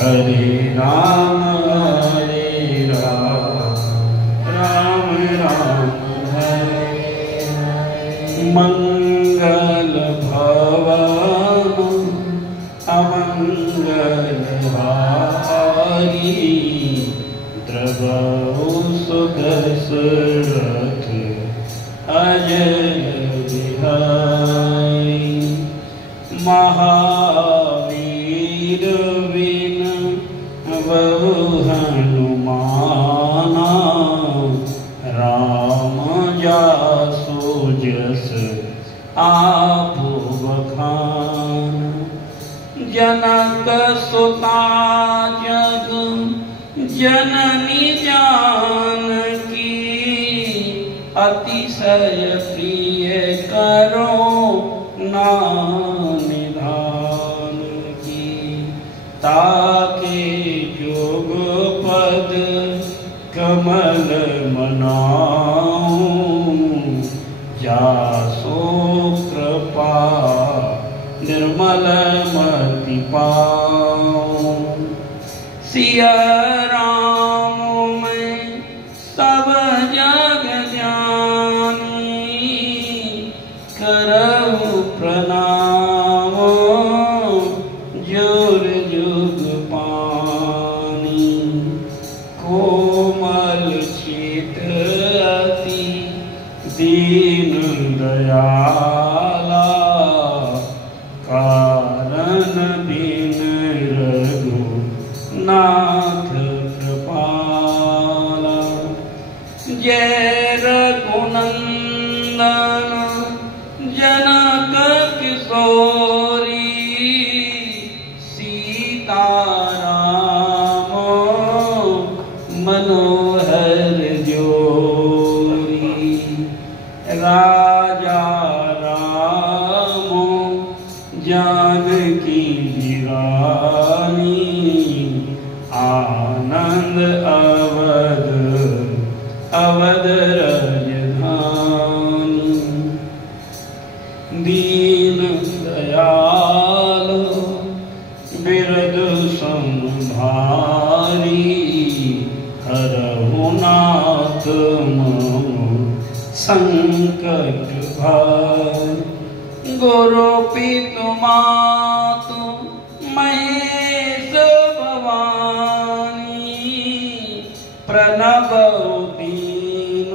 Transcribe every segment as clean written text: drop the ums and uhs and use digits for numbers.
हरे राम राम राम हरे मंगल भवन अमंगल हारी द्रवहु सुदशरथ अजय बिहारी महावीर विन बहु हनुमाना राम जासु जस आपु बखान जनक सुता जग जननी जानकी अतिशय प्रिय करो निधान की ताके जोग पद कमल मनाऊं जासो कृपा निर्मल मति पाऊं सिया राम में सब जग जानी करहु प्रणाम जोर जुग पानी कोमल चित अति दीन दयाला कारण बिन रघुनाथ कृपाला जय रघुनंदन जनक किशोरी सीताराम मनोहर जोरी राजा राम जानकी रानी आनंद अवध अवध राजधानी दीन दयाल बिरद संभारी हरहु नाथ मम संकट भारी गुरु पितु मातु महेश भवानी प्रणव दीन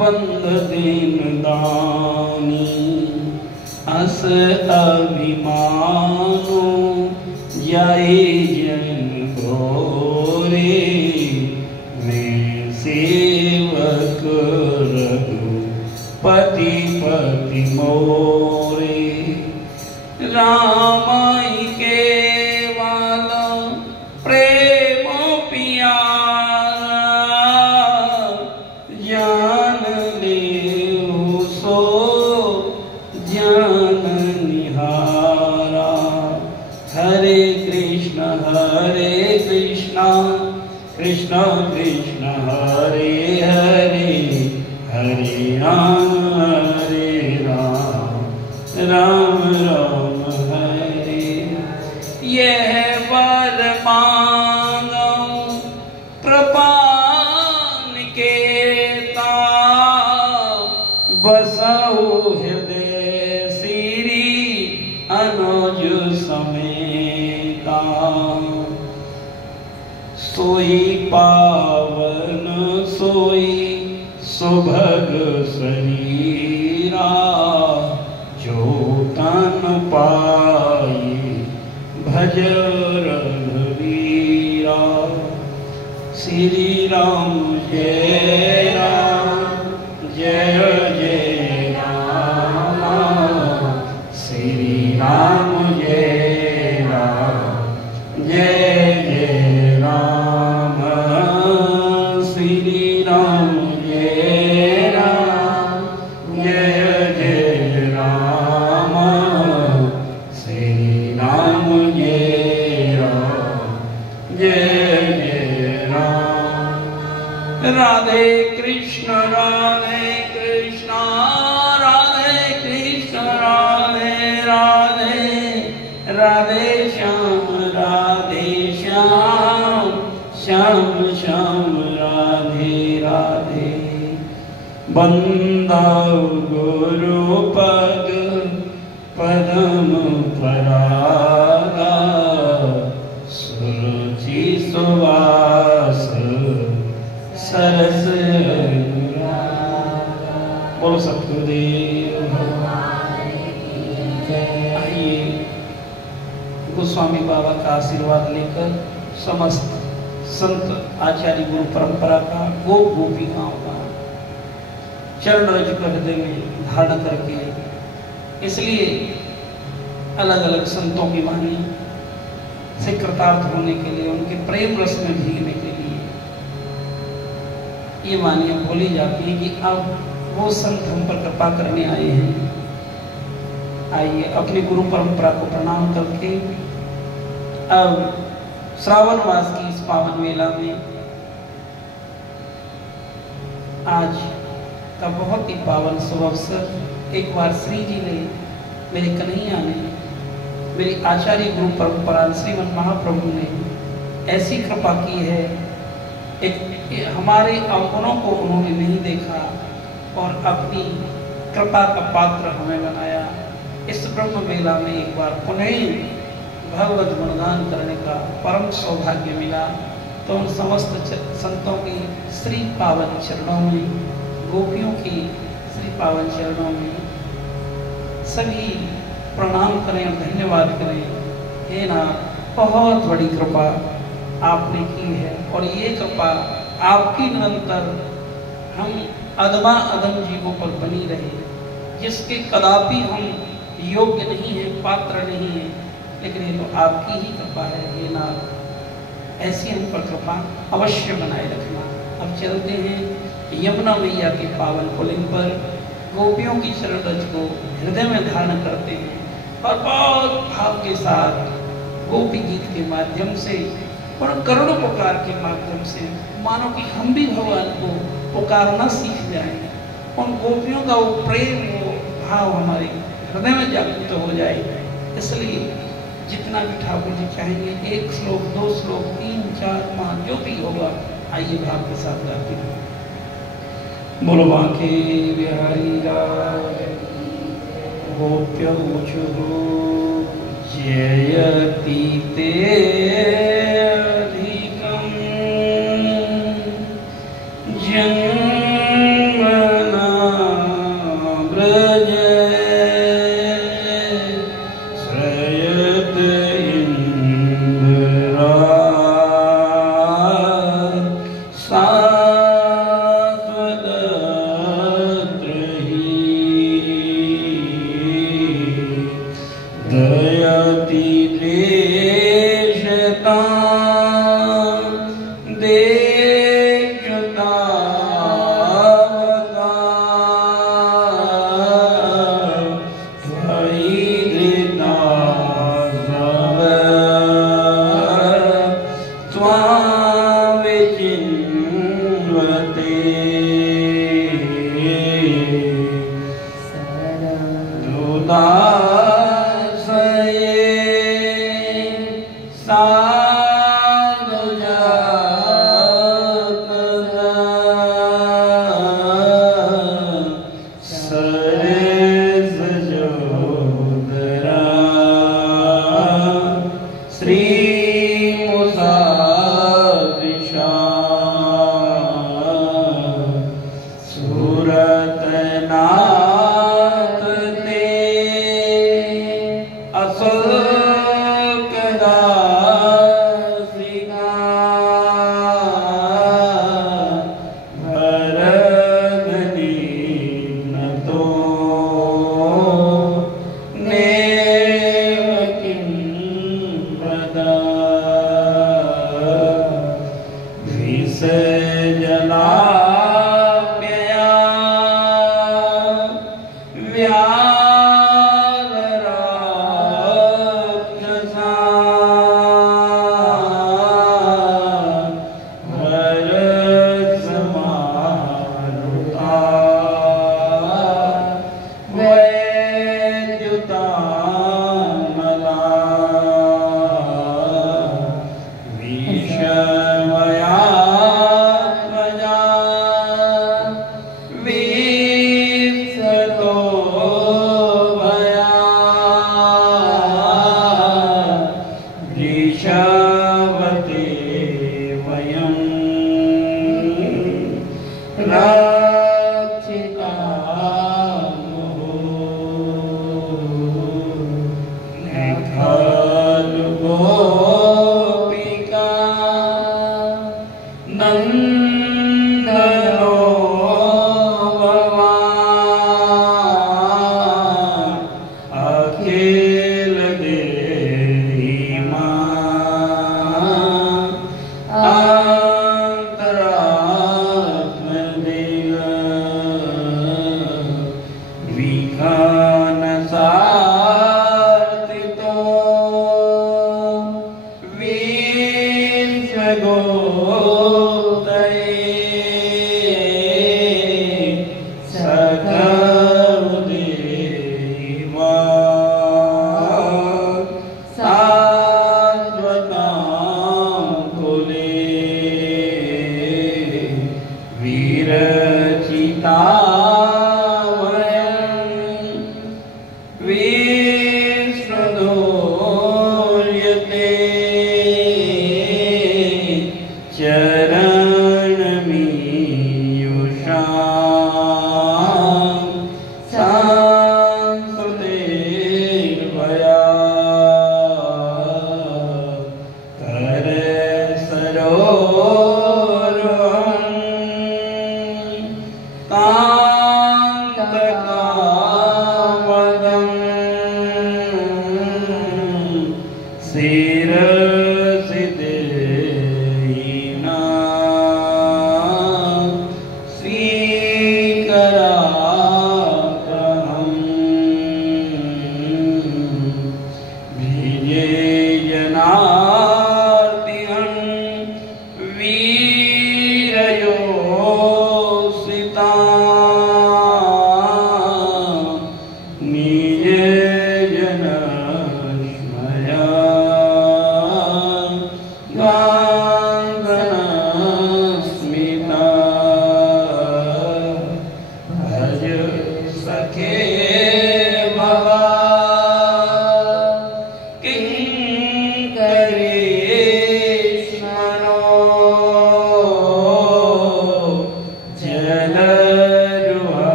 बंद दीन दानी अस अभिमानो जय जन घोरे मैं सेवक रघुपति पति मोरे रामाई केवल प्रेम प्यारा जान लेहु सो ज्ञान निहारा हरे कृष्ण कृष्ण कृष्ण हरे हरे हरे राम राम राम हरे यह वर मांगो कृपा निकेता बसहु हृदय सिरी अनुज समेता सोई पावन सोई सुभग शरीरा जो तन पाई भज रघुवीरा श्री राम जय जय राम श्री राम जय जय राम श्री राम जय जय राम श्री राम जय राम राधे कृष्ण राधे कृष्ण राधे कृष्ण राधे राधे राधे श्याम राधे श्याम श्याम राधे राधे। बंदाउ गुरु पद पदम परागा, सुरुचि सुवास सरस अनुरागा। बोलो सतगुरुदेव भगवान की जय। आइए गोस्वामी बाबा का आशीर्वाद लेकर समस्त संत आचार्य गुरु परंपरा का गोप गोपिकाओं का चरण रज कर हृदय में धारण करके, इसलिए अलग अलग संतों की वाणी से कृतार्थ होने के लिए, उनके प्रेम रस में भीगने के लिए ये वाणियां बोली जाती हैं कि अब वो संत हम पर कृपा करने आए हैं। आइए अपनी गुरु परंपरा को प्रणाम करके अब श्रावण मास की इस पावन मेला में आज का बहुत ही पावन शुभ अवसर एक बार श्री जी ने, मेरे कन्हैया ने, मेरी आचार्य गुरु परंपरा श्रीमद महाप्रभु ने ऐसी कृपा की है। एक हमारे अवगुणों को उन्होंने नहीं देखा और अपनी कृपा का पात्र हमें बनाया। इस ब्रह्म मेला में एक बार पुनः भगवत गुणगान करने का परम सौभाग्य मिला। तो उन समस्त संतों की श्री पावन चरणों में, गोपियों की श्री पावन चरणों में सभी प्रणाम करें और धन्यवाद करें। हे नाथ, बहुत बड़ी कृपा आपने की है और ये कृपा आपकी निरंतर हम अदमा अदम जीवों पर बनी रहे, जिसके कदापि हम योग्य नहीं है, पात्र नहीं है, लेकिन ये तो आपकी ही कृपा है। हे नाथ, ऐसी हम पर कृपा अवश्य बनाए रखना। अब चलते हैं यमुना मैया के पावन पुलिंग पर, गोपियों की चरण रज को हृदय में धारण करते हैं और बहुत भाव के साथ गोपी गीत के माध्यम से और करुण पुकार के माध्यम से मानो कि हम भी भगवान को पुकारना सीख जाएं। उन गोपियों का वो प्रेम, वो भाव हमारे हृदय में जागृत हो जाए। इसलिए जितना भी ठाकुर जी चाहेंगे, 1 श्लोक, 2 श्लोक, 3, 4, 5 जो भी होगा, आइए भाव के साथ गाते हैं। बोलो बांके बिहारी लाल गोप्यमुचुः जयति ते अधिकं जन्मना व्रज श्रयत इंद्रा दयति देशता देखता त्वयिता त्वाविचिन्वते दुदा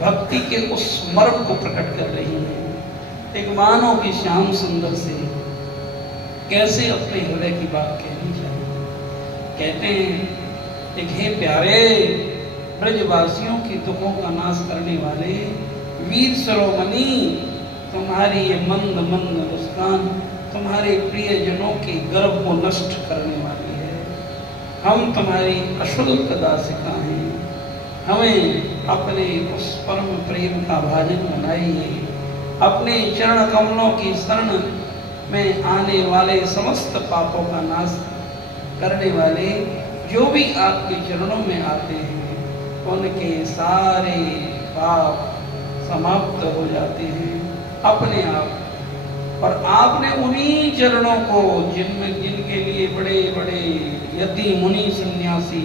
भक्ति के उस मर्म को प्रकट कर रही हैं। एक मानव की श्याम सुंदर से कैसे अपने हृदय की बात कहनी चाहिए। कहते हैं एक हे प्यारे ब्रजवासियों की दुखों का नाश करने वाले वीर शिरोमणि, तुम्हारी ये मंद मंद मुस्कान तुम्हारे प्रियजनों के गर्व को नष्ट करने वाली है। हम तुम्हारी अशुल्क दासिका हैं, हमें अपने उस परम प्रेम का भाजन बनाइए। अपने चरण कमलों की शरण में आने वाले समस्त पापों का नाश करने वाले जो भी आपके चरणों में आते हैं उनके सारे पाप समाप्त हो जाते हैं अपने आप। और आपने उन्हीं चरणों को जिनके लिए बड़े बड़े यति मुनि सन्यासी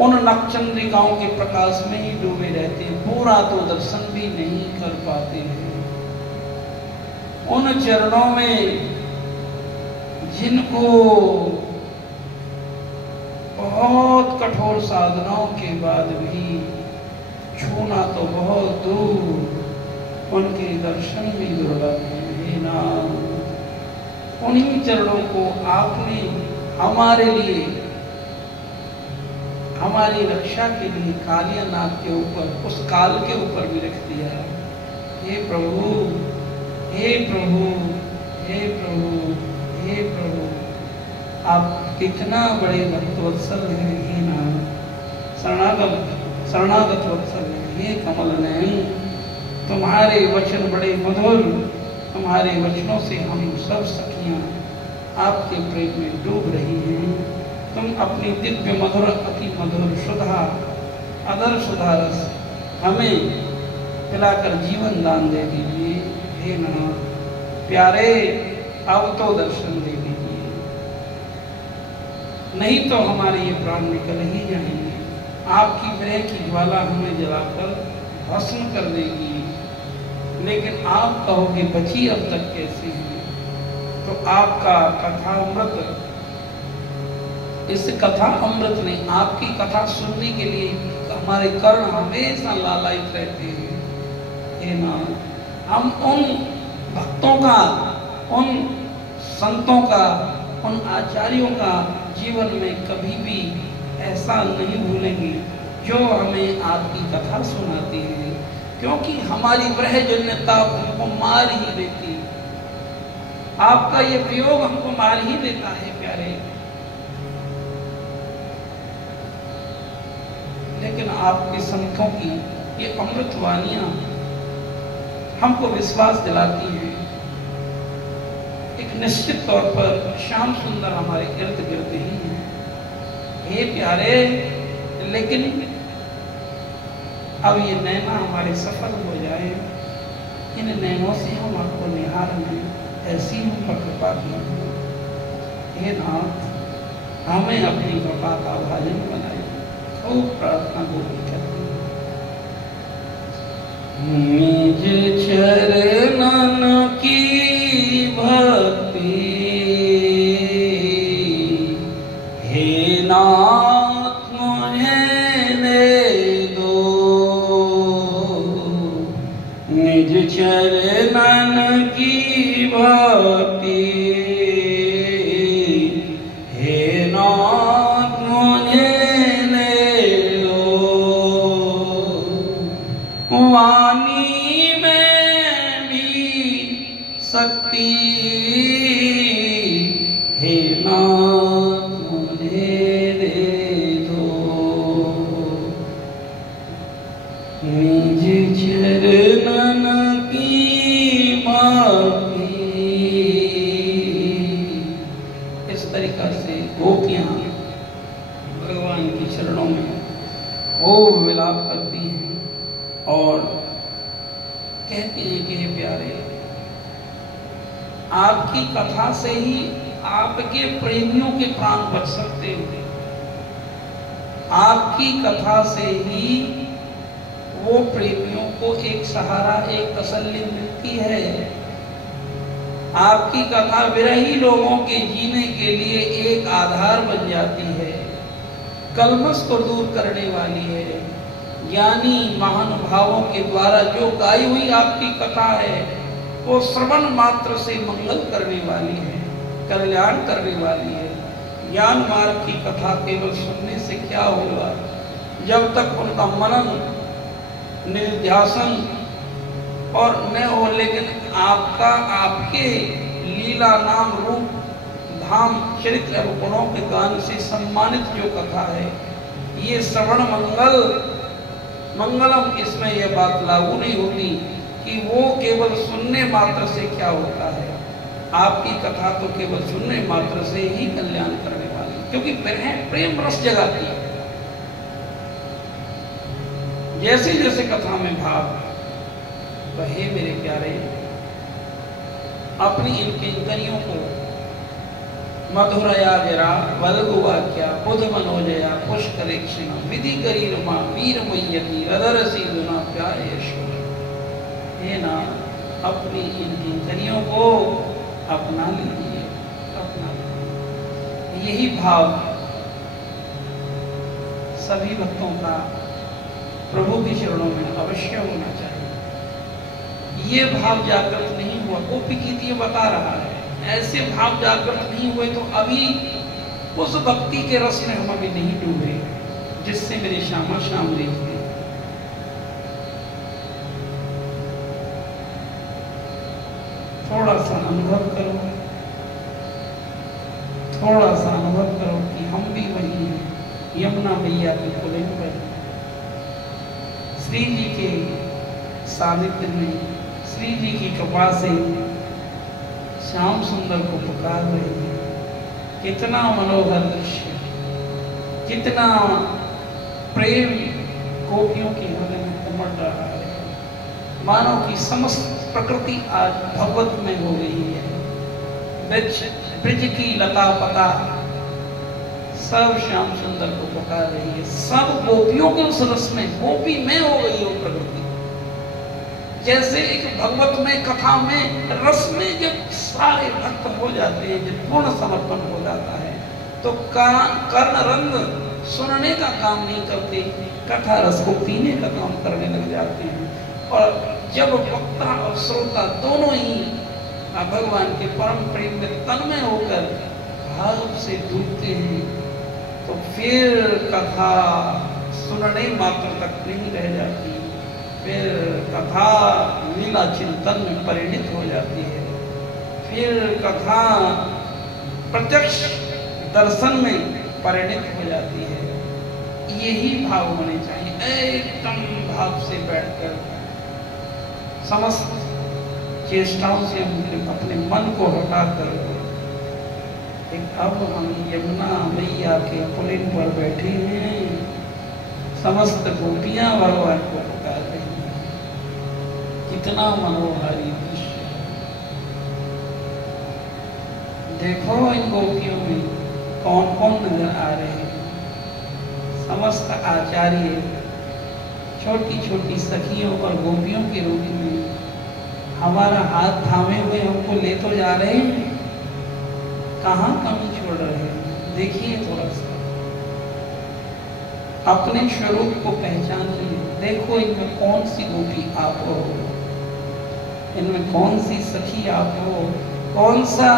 उन नक्षत्रिकाओं के प्रकाश में ही डूबे रहते हैं, पूरा तो दर्शन भी नहीं कर पाते हैं। उन चरणों में जिनको बहुत कठोर साधनाओं के बाद भी छूना तो बहुत दूर, उनके दर्शन भी दुर्लभ हैं। हे नाम, उन्हीं चरणों को आपने हमारे लिए, हमारी रक्षा के लिए कालिया नाग के ऊपर, उस काल के ऊपर भी रख दिया। हे प्रभु, हे प्रभु, हे प्रभु, हे प्रभु, आप कितना बड़े भक्तवत्सल हैं। हे नाम, शरणागत वत्सल हैं। हे कमल नयन, तुम्हारे वचन बड़े मधुर, तुम्हारे वचनों से हम सब सखियां आपके प्रेम में डूब रही हैं। तुम अपनी दिव्य मधुर अति मधुर सुधा अदर सुधा रस हमें पिलाकर जीवन दान दे दीजिए। हे नाथ प्यारे, अब तो दर्शन दे दीजिए, नहीं तो हमारे ये प्राण निकल ही जाएंगे। आपकी विरह की ज्वाला हमें जलाकर भस्म कर देगी। लेकिन आप कहोगे बची अब तक कैसे है, तो आपका कथामृत, इस कथा अमृत ने आपकी कथा सुनने के लिए हमारे कर्ण हमेशा लालायित रहते हैं। हे नाम, हम उन भक्तों का, उन संतों का, उन आचार्यों का जीवन में कभी भी ऐसा नहीं भूलेंगे जो हमें आपकी कथा सुनाती है, क्योंकि हमारी ब्रह्मजन्यता हमको मार ही देती, आपका ये प्रयोग हमको मार ही देता है प्यारे। लेकिन आपके संतों की ये अमृत वाणियां हमको विश्वास दिलाती हैं। एक निश्चित तौर पर श्याम सुंदर हमारे इर्द गिर्द ही हैं। हे प्यारे, लेकिन अब ये नैना हमारे सफल हो जाए, इन नैनों से हम आपको निहार लें, ऐसी हम पर कृपा की। हे नाथ, हमें अपनी कृपा का भाजन बनाए, खूब प्रार्थना बोली करते निज चरणन की भक्ति। हे नाथ मुझे दे दो, निज चरणन की भक्ति। हे नाथ मुझे वाणी में भी शक्ति। हे नाथ मुझे दे दो, निज चरणन की भक्ति। इस तरीका से गोपियां भगवान की चरणों में खूब विलाप करती हैं और कहते हैं कि हे प्यारे, आपकी कथा से ही आपके प्रेमियों के प्राण बच सकते हैं। आपकी कथा से ही वो प्रेमियों को एक सहारा, एक तसल्ली मिलती है। आपकी कथा विरही लोगों के जीने के लिए एक आधार बन जाती है, कलमश को दूर करने वाली है। ज्ञानी महानुभावों के द्वारा जो गाई हुई आपकी कथा है वो श्रवण मात्र से मंगल करने वाली है। कल्याण करने वाली है। ज्ञान मार्ग की कथा केवल सुनने से क्या होगा, जब तक उनका मनन निध्यासन और न हो। लेकिन आपका आपके लीला नाम रूप धाम चरित्र एवं गुणों के गान से सम्मानित जो कथा है, ये श्रवण मंगलम, इसमें यह बात लागू नहीं होती कि वो केवल सुनने मात्र से क्या होता है। आपकी कथा तो केवल सुनने मात्र से ही कल्याण करने वाली, क्योंकि प्रेम रस जगाती है। जैसे जैसे कथा में भाव कहे मेरे प्यारे, अपनी इन किंकरियों को मधुरया जरा वल्गुवाक्या बुध मनोजया पुष्करेक्षिणा विधि करी रमा वीर मय्यति रदरसी दुना प्यारे यशोर। हे ना, अपनी इन किंकरियों को अपना लीजिए, अपना लीजिए। यही भाव सभी भक्तों का प्रभु के चरणों में अवश्य होना चाहिए। ये भाव जागृत नहीं हुआ, गोपी गीत ये बता रहा है, ऐसे भाव जागृत नहीं हुए तो अभी उस भक्ति के रस में हम अभी नहीं डूबे जिससे मेरे श्यामा श्याम देखते। थोड़ा सा अनुभव करो, थोड़ा सा अनुभव करो कि हम भी वही हैं, यमुना मैया के कुलिन पर श्री जी के सानिध्य में, श्री जी की कृपा से श्याम सुंदर को पुकार रहे हैं। कितना मनोहर दृश्य, कितना प्रेम गोपियों के हृदय में उमड़ रहा है। मानव की समस्त प्रकृति आज भगवत में हो गई है। ब्रज की लता पता सब श्याम सुंदर को पुकार रही है। सब गोपियों के उस रस में गोपी में हो गई है प्रकृति। जैसे एक भगवत में कथा में रस में जब सारे भक्त हो जाते हैं, जब पूर्ण समर्पण हो जाता है, तो कर्ण रंग सुनने का काम नहीं करते, कथा रस को पीने का काम करने लग जाते हैं। और जब वक्ता और श्रोता दोनों ही भगवान के परम प्रेम में तन्मय होकर भाव से डूबते हैं, तो फिर कथा सुनने मात्र तक नहीं रह जाती, फिर कथा लीला चिंतन में परिणित हो जाती है। फिर कथा प्रत्यक्ष दर्शन में परिणित हो जाती है। यही भाव होने चाहिए, एकदम भाव से बैठकर समस्त चेष्टाओं से अपने मन को हटाकर अब हम यमुना मैया के पुलिन पर बैठे हैं, समस्त गोपियां भगवान को पुकार रही हैं। कितना मनोहारी दृश्य है। देखो इन गोपियों में कौन कौन नजर आ रहे हैं। समस्त आचार्य छोटी छोटी सखियों और गोपियों के रूप में हमारा हाथ थामे हुए हमको ले तो जा रहे हैं, कहाँ कमी छोड़ रहे हैं। देखिए थोड़ा सा अपने स्वरूप को पहचान लीजिए। देखो इनमें कौन सी गोपी आप हो, इनमें कौन सी सखी आप हो, कौन सा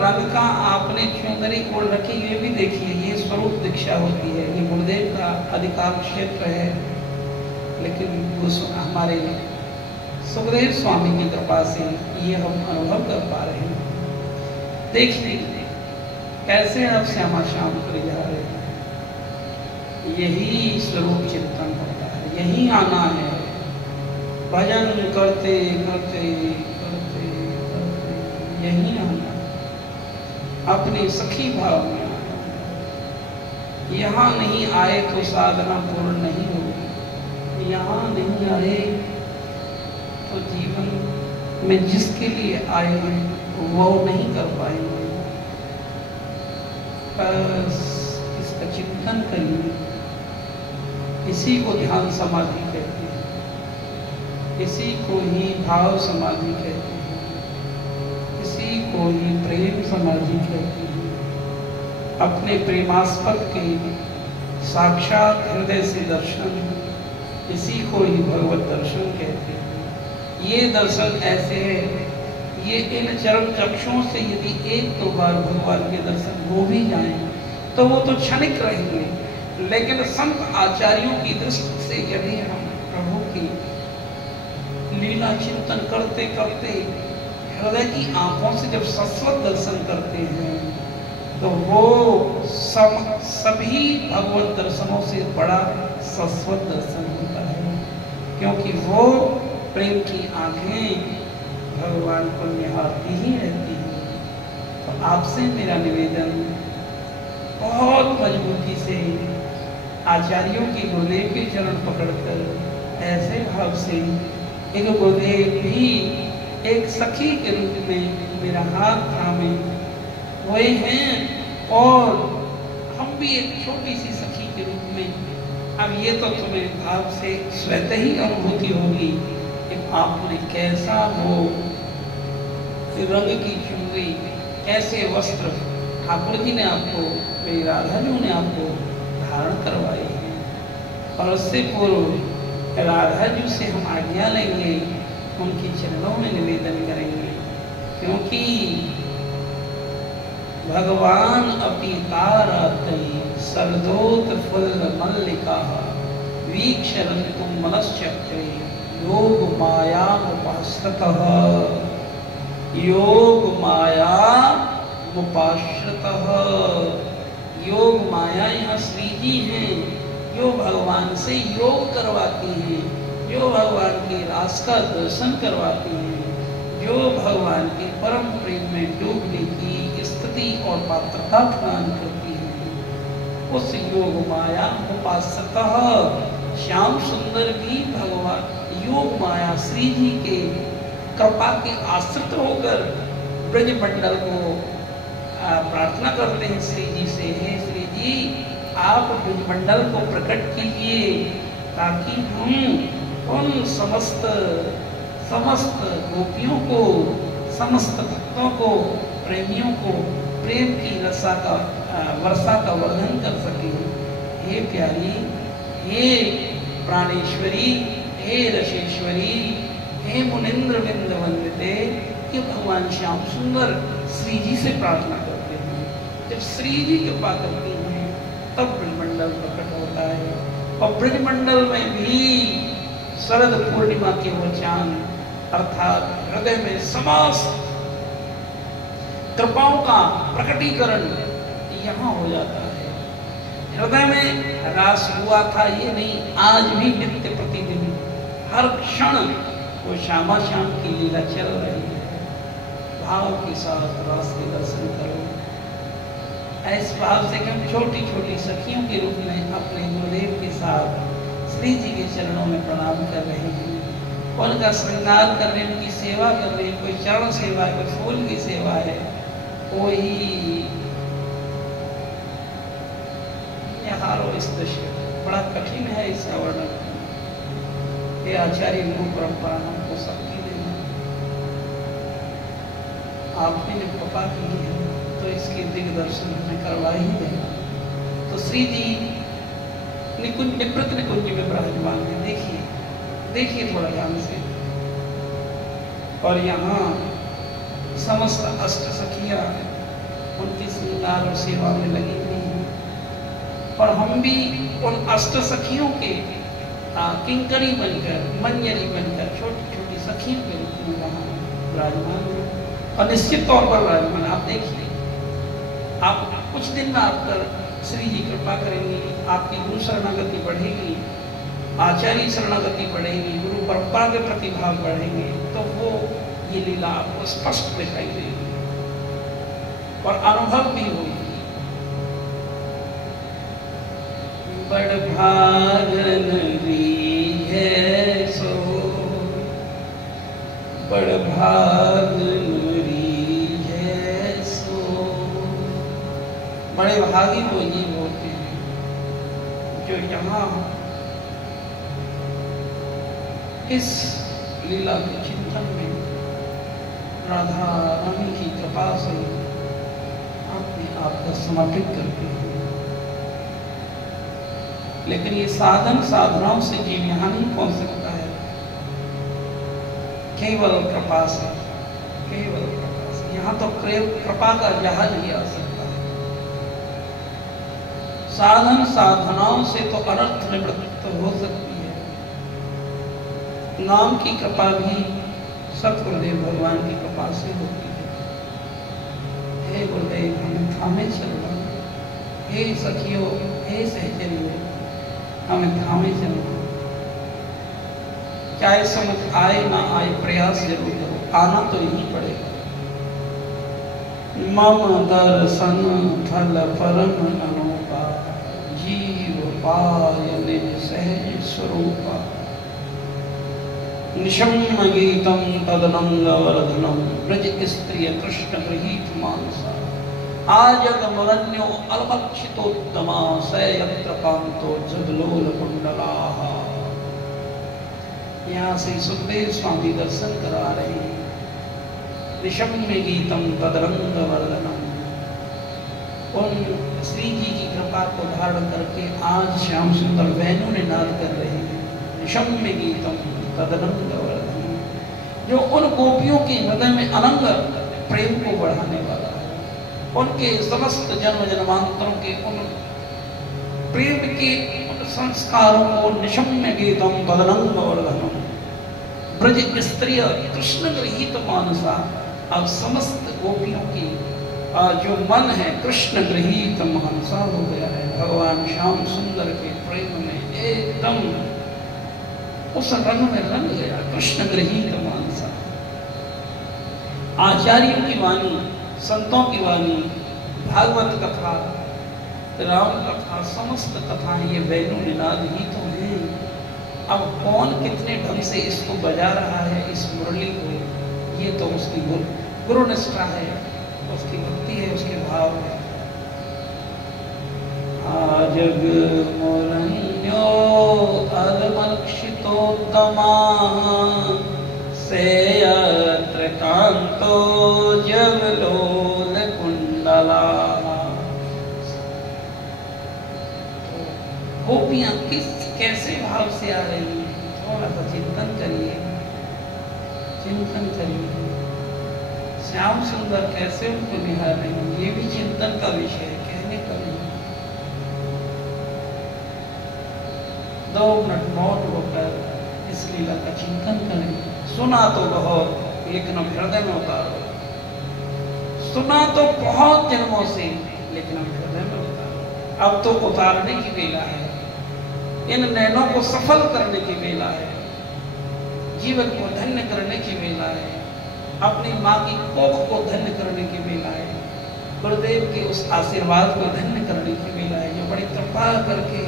रंग का आपने चुंदरी ओढ़ रखी, ये भी देखिए। ये स्वरूप दीक्षा होती है, ये गुरुदेव का अधिकार क्षेत्र है। लेकिन हमारे सुखदेव स्वामी की कृपा से ये हम अनुभव कर पा रहे हैं। देखिए कैसे आप श्यामा श्याम कर जा रहे हैं। यही स्वरूप चिंतन होता है, यही आना है। भजन करते करते करते करते यही आना, अपने सखी भाव में आना। यहाँ नहीं आए तो साधना पूर्ण नहीं होगी। यहाँ नहीं आए तो जीवन में जिसके लिए आए हैं वो नहीं कर पाएंगे। बस इसका चिंतन करिए। इसी को ध्यान समाधि कहते हैं, इसी को ही भाव समाधि कहते हैं, इसी को ही प्रेम समाधि कहते हैं। अपने प्रेमास्पद के साक्षात हृदय से दर्शन, इसी को ही भगवत दर्शन कहते हैं। ये दर्शन ऐसे है, ये इन चरण चक्षुओं से यदि एक दो बार भगवान के दर्शन हो भी जाएं तो वो तो क्षणिक रहेंगे, लेकिन संत आचार्यों की दृष्टि से यदि हम प्रभु की लीला चिंतन करते करते हृदय की आंखों से जब शाश्वत दर्शन करते हैं तो वो सभी भगवत दर्शनों से बड़ा शाश्वत दर्शन होता है, क्योंकि वो प्रेम की आंखें भगवान को निहारती ही रहती हैं। तो आपसे मेरा निवेदन, बहुत मजबूती से आचार्यों के गुरुदेव के चरण पकड़कर ऐसे भाव से एक गुरुदेव भी एक सखी के रूप में मेरा हाथ थामे हुए हैं और हम भी एक छोटी सी सखी के रूप में। अब ये तो तुम्हें भाव से स्वतः ही अनुभूति होगी कि आपने कैसा वो रंग की चुनरी, कैसे वस्त्र ठाकुर जी ने आपको, मेरी राधा जी ने आपको धारण करवाए हैं। और उससे पूर्व राधा जी से हम आज्ञा लेंगे, उनकी चरणों में निवेदन करेंगे, क्योंकि भगवान अपि तारातई सरदोत फुल मल्लिका वीक्षरन्तुं मनश्चक्रे योग माया उपाश्रितः। योग माया उपाश्रितः, योग माया यहाँ श्री जी हैं जो भगवान से योग करवाती हैं, जो भगवान के रास का दर्शन करवाती हैं, जो भगवान के परम प्रेम में डूबने की स्थिति और पात्रता प्रदान करती है। उस योग माया उपासतः श्याम सुंदर भी भगवान योग माया श्री जी के कृपा के आश्रित होकर ब्रज मंडल को प्रार्थना करते हैं श्री जी से, हे श्री जी आप ब्रज मंडल को प्रकट कीजिए ताकि हम उन समस्त गोपियों को, समस्त भक्तों को, प्रेमियों को प्रेम की वर्षा का वर्णन कर सके। हे प्यारी, हे प्राणेश्वरी, हे रसेश्वरी, हे मुनिंद्र बिंद वंदिते, ये भगवान श्याम सुंदर श्री जी से प्रार्थना करते हैं। जब श्री जी कृपा करती हैं तब ब्रजमंडल प्रकट होता है। और ब्रजमंडल में भी शरद पूर्णिमा के वो चांद अर्थात हृदय में समस्त कृपाओं का प्रकटीकरण यहाँ हो जाता है। हृदय में रास हुआ था ये नहीं, आज भी नित्य प्रतिदिन हर क्षण वो श्यामा श्याम की लीला चल रही है। भाव के साथ रास के दर्शन करो, ऐसे भाव से कि हम छोटी छोटी सखियों के रूप में अपने गुरुदेव के साथ श्री जी के चरणों में प्रणाम कर रहे हैं, उनका श्रृंगार कर रहे हैं, उनकी सेवा कर रहे हैं। कोई चरण सेवा है, कोई फूल की सेवा है, कोई निहारो इस दृश्य। बड़ा कठिन है इसका वर्णन। ये आचार्य गुरु परंपरा हमको शक्ति देना, आपने जब कृपा की है तो इसके दिग्दर्शन हमें करवा ही देगा। तो श्री जी निकुंज निवृत्त निकुंज में विराजमान है। देखिए देखिए थोड़ा ध्यान से। और यहाँ समस्त अष्ट सखियाँ उनकी श्रृंगार और सेवा में लगी हुई हैं, और हम भी उन अष्ट सखियों के किंकरी बनकर, मंजरी बनकर, छोटी छोटी सखियों के रूप में वहाँ विराजमान है। और निश्चित तौर पर विराजमान। आप देखिए, आप कुछ दिन में आप कर श्री जी कृपा करेंगी, आपकी गुरु शरणागति बढ़ेगी, आचार्य शरणागति बढ़ेगी, गुरु परंपरा के प्रति भाव बढ़ेंगे, तो वो ये लीला आपको स्पष्ट दिखाई देगी और अनुभव भी होगी। बड़ भागन रीझै सो, बड़ भागन रीझै सो। बड़े भागी वो ये होते हैं जो यहाँ इस लीला के चिंतन में राधा रानी की कृपा से अपने आप को समर्पित करते हैं। लेकिन ये साधन साधनाओं से जीव यहाँ नहीं पहुंच सकता है, केवल कृपा से, केवल कृपा से। यहाँ तो कृपा का जहाज ही आ सकता है। साधन साधनाओं से तो अनर्थ निवृत्त हो सकती है, नाम की कृपा भी सतगुरुदेव भगवान की कृपा से होती है। हे गुरुदेव, हमें थामे चलना, हे सखियों, हे सहचरियों, हमें थामे चलना। चाहे समझ आए ना आए, प्रयास जरूर करो, आना तो यही पड़ेगा। मम दर्शन फल परम अनूपा, जीव पाय निज सहज स्वरूपा। निशम्य गीतम तदनंगवर्धनम, ब्रज स्त्रिय कृष्ण गृहीत मानसा। आजगमरण्यो अलभक्षितोत्तमा, स यत्र कांतो जगलोल कुंडलाः। यहाँ से सुखदेव स्वामी दर्शन करा रहे हैं। निशम्य गीतम तदरंग वर्धनम, उन श्री जी की कृपा को धारण करके आज श्याम सुंदर वेणु निनाद कर रहे हैं। निशम्य गीतम तदरंग वर्धनम, जो उन गोपियों के हृदय में अनंग प्रेम को बढ़ाने वाला है, उनके समस्त जन्म जन्मांतरों के उन प्रेम के उन संस्कारों को निशम्य गीतम तदरंग वर्धनम, ब्रज स्त्रिय कृष्ण गृहीत मानसा। अब समस्त गोपियों की जो मन है कृष्ण गृहीत मानसा हो गया है। भगवान श्याम सुंदर के प्रेम में एकदम उस रंग में रंग गया, कृष्ण गृहीत मानसा। आचार्यों की वाणी, संतों की वाणी, भागवत कथा, राम कथा, समस्त कथाएं ये वेणु निनाद ही तो है। अब कौन कितने ढंग से इसको बजा रहा है, इस मुरली को, ये तो उसकी गुरु निष्ठा है, उसकी भक्ति है, उसके भाव है। आजग मोरण्यो अलमक्षितोत्तमा, सेयत्र कांतो जगलोल कुंडला। गोपियां कैसे भाव से आ रही हैं, थोड़ा सा चिंतन करिए, चिंतन करिए। श्याम सुंदर कैसे उनको निहार रहे हैं, ये भी चिंतन का विषय है, कहने का नहीं। 2 मिनट मौन होकर इस लीला का चिंतन करें। सुना तो बहुत, लेकिन अब हृदय में उतारो। सुना तो बहुत जन्मों से, लेकिन अब हृदय में उतारो। अब तो उतारने की बेला है, इन नैनों को सफल करने की बेला है, जीवन को धन्य करने की बेला है, अपनी माँ की कोख को धन्य करने की बेला है, गुरुदेव के उस आशीर्वाद को धन्य करने की बेला है, जो बड़ी कृपा करके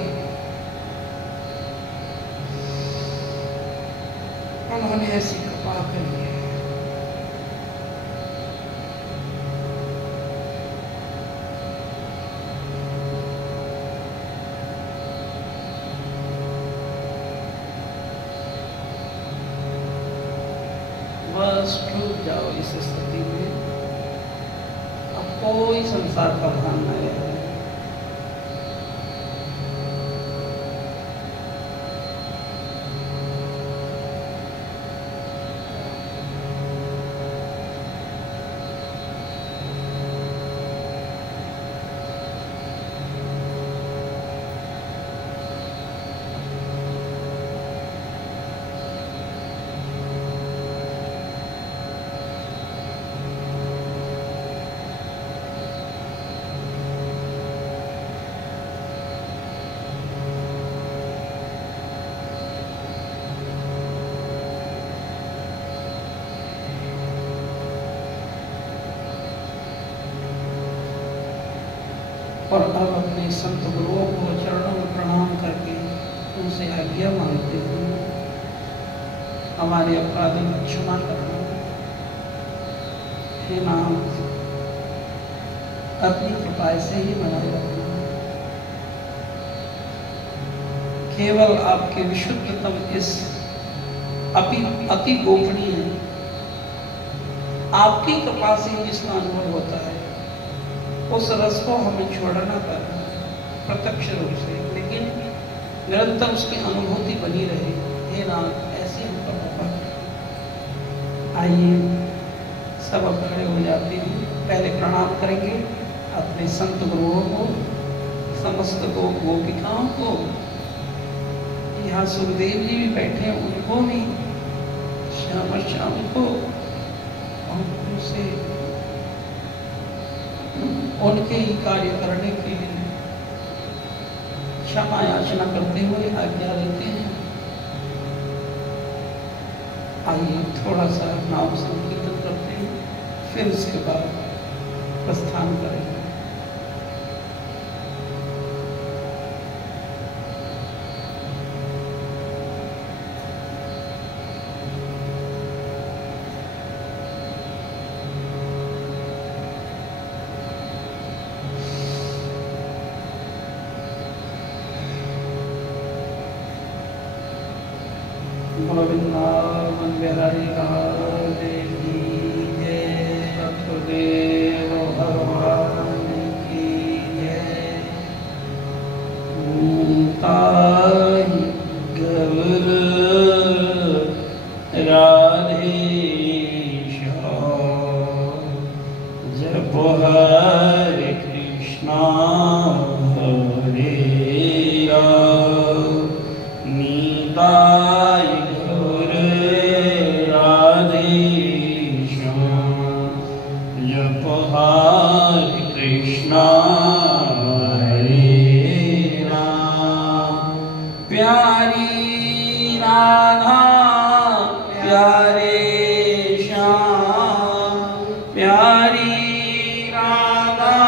उन्होंने ऐसी कृपा करी है। बस डूब जाओ इस स्थिति में, अब कोई संसार का भान न रहे। और अब अपने संत गुरुओं को चरणों में प्रणाम करके उनसे आज्ञा मांगते हुए हमारे अपराधों को क्षमा करना। हे नाथ, अपनी कृपा से ही बनाए रखना। केवल आपके विशुद्धतम इस अति गोपनीय आपकी कृपा से ही जिसका अनुभव होता है, उस रस को हमें छोड़ना पड़ना प्रत्यक्ष रूप से, लेकिन निरंतर उसकी अनुभूति बनी रहे। हे नाथ, ऐसी हम पर कृपा। आइए सब अब खड़े हो जाते हैं। पहले प्रणाम करेंगे अपने संत गुरुओं को, समस्त गोपिकाओं को, यहाँ सुखदेव जी भी बैठे हैं उनको भी, श्याम को, और उनसे उनके ही कार्य करने के लिए क्षमा याचना करते हुए आज्ञा देते हैं। आइए थोड़ा सा नाम संकीर्तन करते हैं, फिर उसके बाद प्रस्थान करेंगे। वृंदावन बिहारी लाल की जय, सतगुरुदेव भगवान की जय। ताई गौर राधे श्याम, जप हरे कृष्णा हरे राम, निताई हरे कृष्णा हरे राम। प्यारी राधा प्यारे श्याम, प्यारी राधा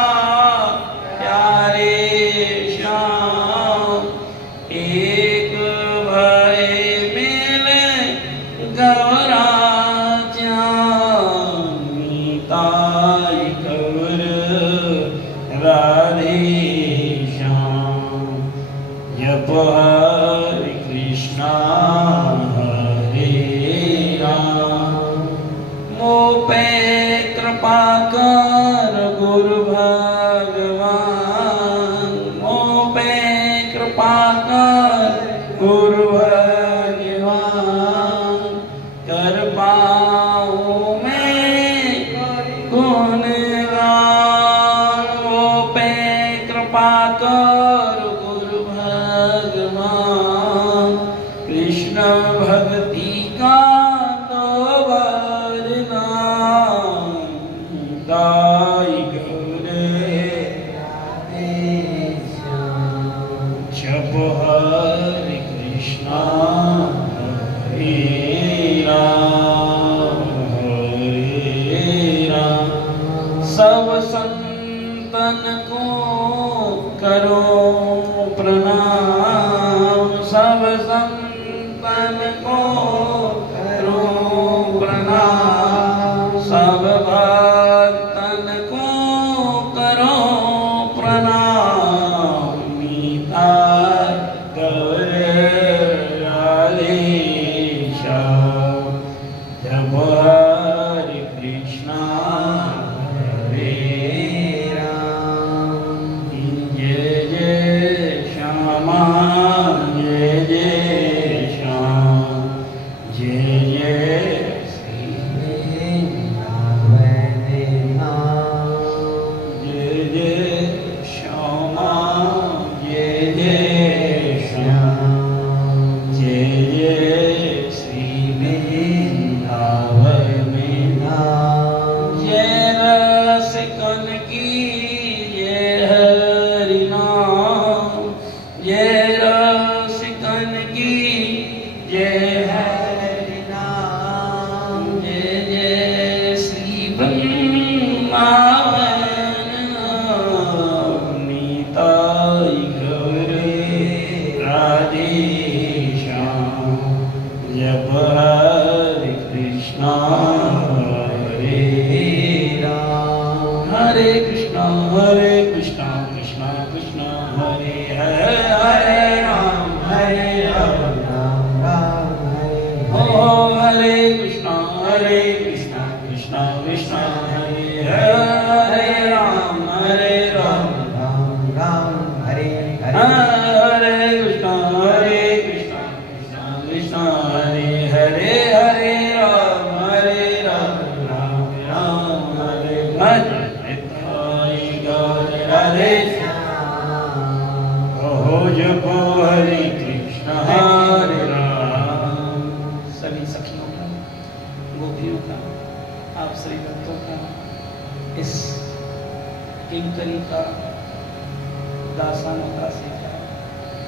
प्यारे श्याम, एक भय मिले गौरा राधे श्याम, जप हरे कृष्णा हरे राम। मोह पे कृपा कर गुरु भगवान, मोह पे कृपा कर गुरु भगवान, कर पाऊं मैं गुण कर गुरु भगवान। कृष्ण भक्ति का तो वरदान, दाई गौर राधे श्याम, जप हरे कृष्णा हरे राम हरे राम। सब संतन को करो प्रणाम, सब संतन को करो प्रणाम, सब भक्तन को करो प्रणाम। निताई गौर राधे श्याम, जप हरे कृष्णा हरे Hare Hare Ram Ram गोपियों का, आप सभी भक्तों का, इस किंकरी का, दासानु दासी का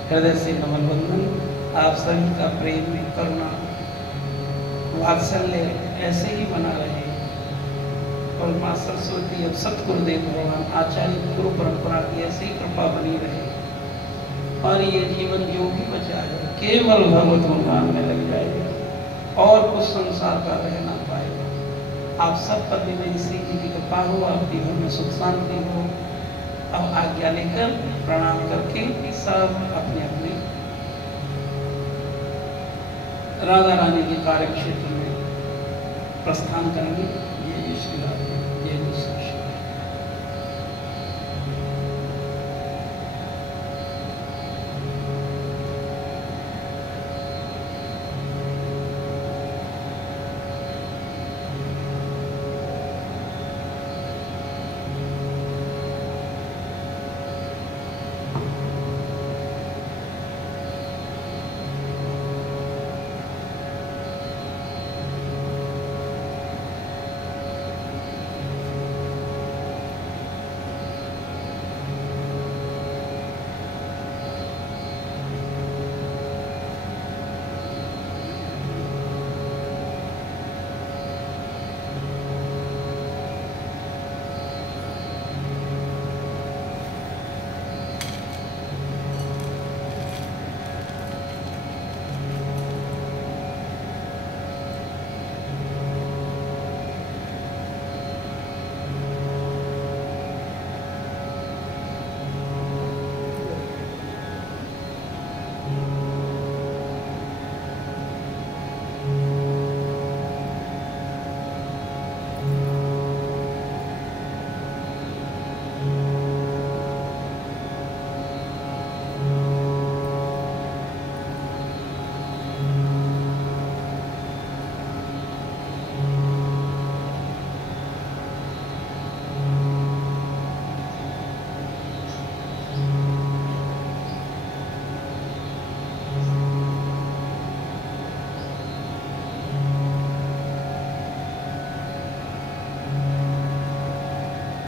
हृदय से नमन वंदन। आप सभी का प्रेम में करुणा वात्सल्य ऐसे ही बना रहे और माँ सरस्वती अब सतगुरुदेव भगवान आचार्य गुरु परंपरा की ऐसी कृपा बनी रहे और ये जीवन जो भी बचा है केवल भगवत गुणगान में लग जाएगा और कुछ संसार का रह ना पाएगा। आप सब पर भी मेरी श्री जी की कृपा हो, आपके घर में सुख शांति हो। अब आज्ञा लेकर प्रणाम करके सब अपने अपने राधा रानी के कार्य क्षेत्र में प्रस्थान करेंगे। ये श्री राधे।